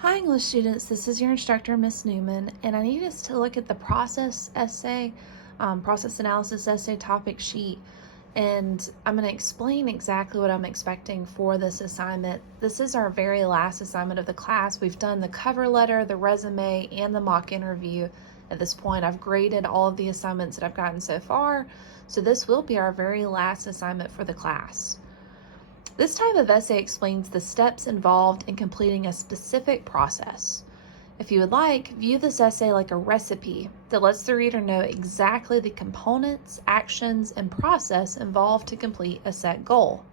Hi English students, this is your instructor, Miss Newman, and I need us to look at the process essay, process analysis essay topic sheet, and I'm going to explain exactly what I'm expecting for this assignment. This is our very last assignment of the class. We've done the cover letter, the resume, and the mock interview. At this point, I've graded all of the assignments that I've gotten so far, so this will be our very last assignment for the class. This type of essay explains the steps involved in completing a specific process. If you would like, view this essay like a recipe that lets the reader know exactly the components, actions, and process involved to complete a set goal.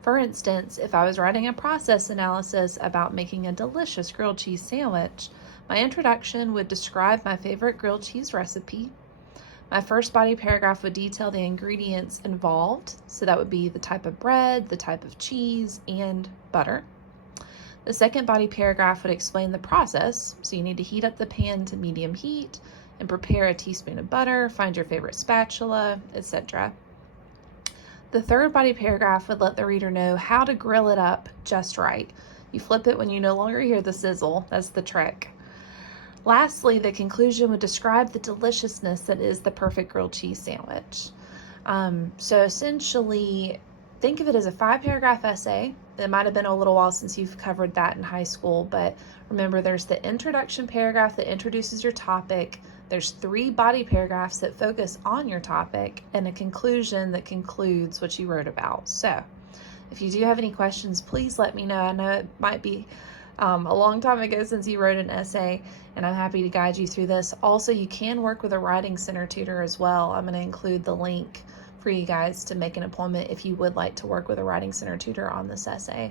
For instance, if I was writing a process analysis about making a delicious grilled cheese sandwich, my introduction would describe my favorite grilled cheese recipe. My first body paragraph would detail the ingredients involved, so that would be the type of bread, the type of cheese, and butter. The second body paragraph would explain the process, so you need to heat up the pan to medium heat and prepare a teaspoon of butter, find your favorite spatula, etc. The third body paragraph would let the reader know how to grill it up just right. You flip it when you no longer hear the sizzle, that's the trick. Lastly, the conclusion would describe the deliciousness that is the perfect grilled cheese sandwich. So essentially, think of it as a 5-paragraph essay. It might have been a little while since you've covered that in high school, but remember there's the introduction paragraph that introduces your topic, there's 3 body paragraphs that focus on your topic, and a conclusion that concludes what you wrote about. So if you do have any questions, please let me know. I know it might be a long time ago since you wrote an essay, and I'm happy to guide you through this. Also, you can work with a Writing Center tutor as well. I'm going to include the link for you guys to make an appointment if you would like to work with a Writing Center tutor on this essay.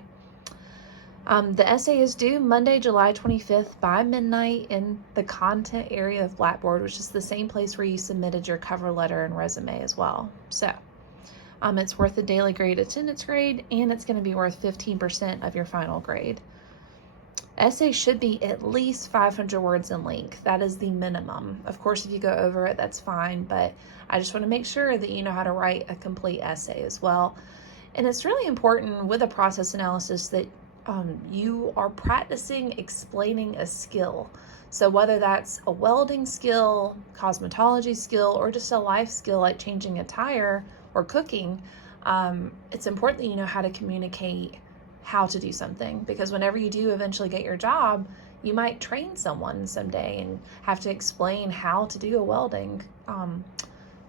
The essay is due Monday, July 25th by midnight in the content area of Blackboard, which is the same place where you submitted your cover letter and resume as well. So it's worth a daily grade attendance grade, and it's going to be worth 15% of your final grade. Essay should be at least 500 words in length. That is the minimum. Of course, if you go over it, that's fine, but I just want to make sure that you know how to write a complete essay as well. And it's really important with a process analysis that you are practicing explaining a skill. So whether that's a welding skill, cosmetology skill, or just a life skill like changing a tire or cooking, it's important that you know how to communicate how to do something, because whenever you do eventually get your job, you might train someone someday and have to explain how to do a welding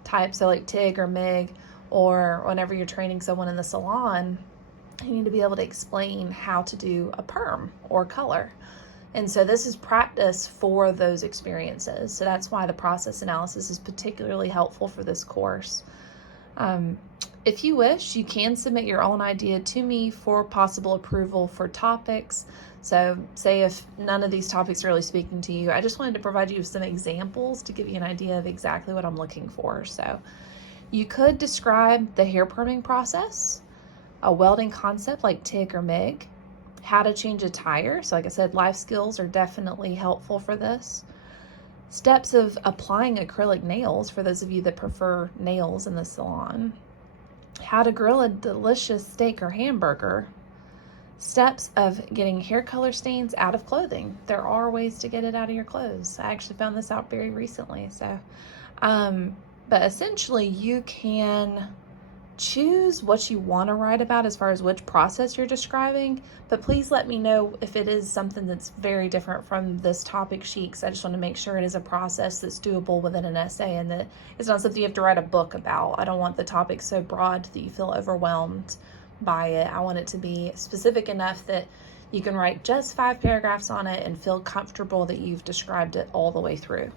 type, so like TIG or MIG, or whenever you're training someone in the salon, you need to be able to explain how to do a perm or color. And so this is practice for those experiences. So that's why the process analysis is particularly helpful for this course. If you wish, you can submit your own idea to me for possible approval for topics. So say if none of these topics are really speaking to you, I just wanted to provide you with some examples to give you an idea of exactly what I'm looking for. So you could describe the hair perming process, a welding concept like TIG or MIG, how to change a tire. So like I said, life skills are definitely helpful for this. Steps of applying acrylic nails for those of you that prefer nails in the salon. How to grill a delicious steak or hamburger. Steps of getting hair color stains out of clothing. There are ways to get it out of your clothes. I actually found this out very recently. So, but essentially you can choose what you want to write about as far as which process you're describing, but please let me know if it is something that's very different from this topic sheet, because I just want to make sure it is a process that's doable within an essay and that it's not something you have to write a book about. I don't want the topic so broad that you feel overwhelmed by it. I want it to be specific enough that you can write just 5 paragraphs on it and feel comfortable that you've described it all the way through.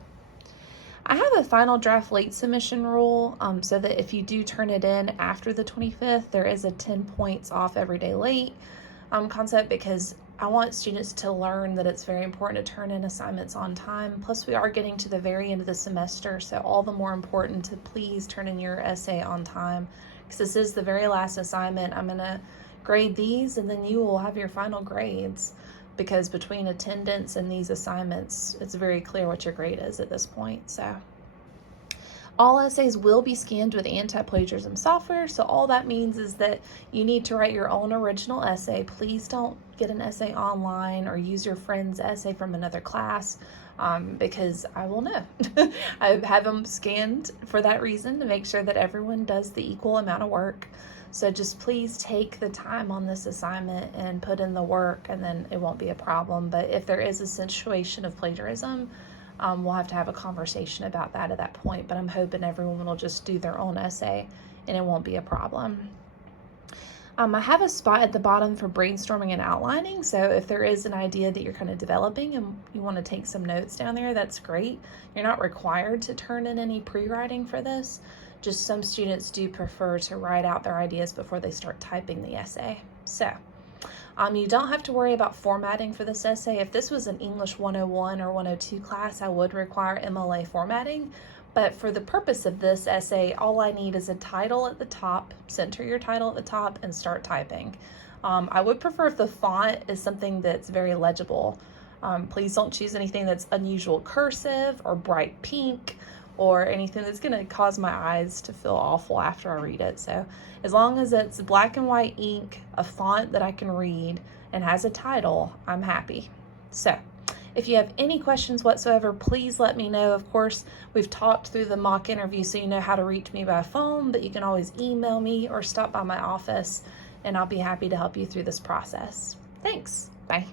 I have a final draft late submission rule, so that if you do turn it in after the 25th, there is a 10 points off every day late concept, because I want students to learn that it's very important to turn in assignments on time. Plus, we are getting to the very end of the semester, so all the more important to please turn in your essay on time, because this is the very last assignment. I'm going to grade these, and then you will have your final grades, because between attendance and these assignments, it's very clear what your grade is at this point. So All essays will be scanned with anti-plagiarism software, so all that means is that you need to write your own original essay. Please don't get an essay online or use your friend's essay from another class, because I will know. I have them scanned for that reason, to make sure that everyone does the equal amount of work. So just please take the time on this assignment and put in the work, and then it won't be a problem. But if there is a situation of plagiarism, we'll have to have a conversation about that at that point, but I'm hoping everyone will just do their own essay and it won't be a problem. I have a spot at the bottom for brainstorming and outlining, so if there is an idea that you're kind of developing and you want to take some notes down there, that's great. You're not required to turn in any pre-writing for this, just some students do prefer to write out their ideas before they start typing the essay. So you don't have to worry about formatting for this essay. If this was an English 101 or 102 class, I would require MLA formatting. But for the purpose of this essay, all I need is a title at the top, center your title at the top, and start typing. I would prefer if the font is something that's very legible. Please don't choose anything that's unusual cursive or bright pink, or anything that's going to cause my eyes to feel awful after I read it. So as long as it's black and white ink, a font that I can read, and has a title, I'm happy. So if you have any questions whatsoever, please let me know. Of course, we've talked through the mock interview, so you know how to reach me by phone, but you can always email me or stop by my office, and I'll be happy to help you through this process. Thanks. Bye.